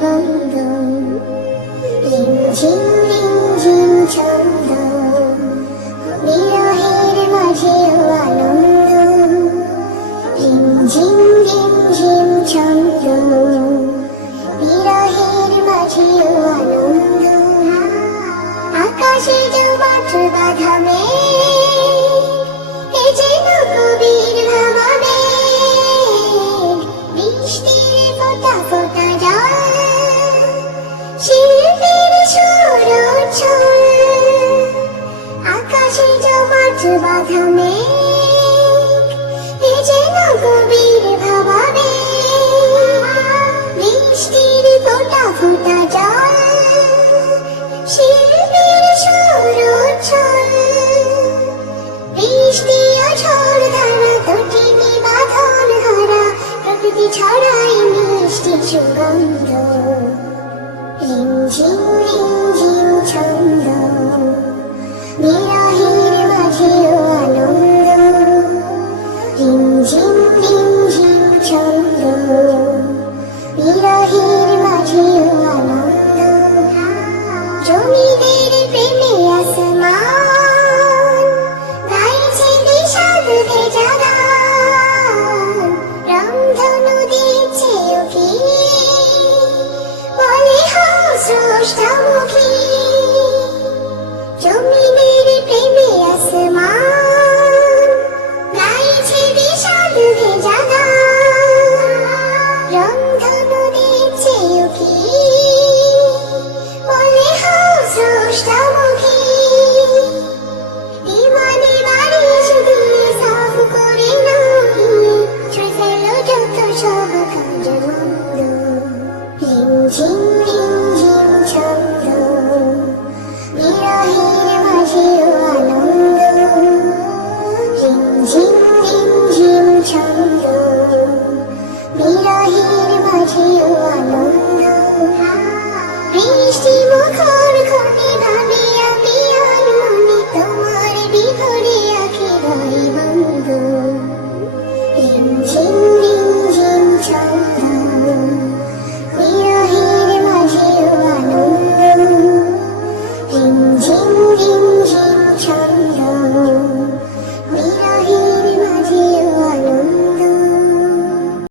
গন্ধ, রিমঝিম রিমঝিম ছন্দ, বিরহের মাঝেও আনন্দ, রিমঝিম রিমঝিম ছন্দ, বিরহের মাঝেও আনন্দ। আকাশে জমাট বাঁধা মেঘ, এ যেন কবির ভাবা মেঘ, বৃষ্টির ফোঁটা ফোঁটা জল, শিল্পীর সুরচ্ছল। আকাশে জমাট বাঁধা মেঘ, এ যেন কবির ভাবা মেঘ, বৃষ্টির ফোঁটা ফোঁটা জল, শিল্পীর সুরচ্ছল। বৃষ্টি ও ঝড় ধারা দুটিনি বাঁধন হারা, প্রকৃতি ছড়ায় মিষ্টি সুগন্ধ, রিমঝিম রিমঝিম ছন্দ, বিরহের মাঝেও আনন্দ, রিমঝিম রিমঝিম ছন্দ, বিরহের মাঝেও আনন্দ। জমিদের প্রেমে আসমান গাইছে বিষাদ ভেজা গান, রংধনু দিচ্ছে উকি, বলে হও স্রষ্টামুখী। জমিদের প্রেমে আসমান গাইছে বিষাদ ভেজা গান, রংধনু দিচ্ছে উকি, বলে হও স্রষ্টামুখী। দিওয়ানি বারিশ দিয়ে সাফ করে নাও গিয়ে, ছুঁয়ে ফেলো যত সব কাজ মন্দ, রিমঝিম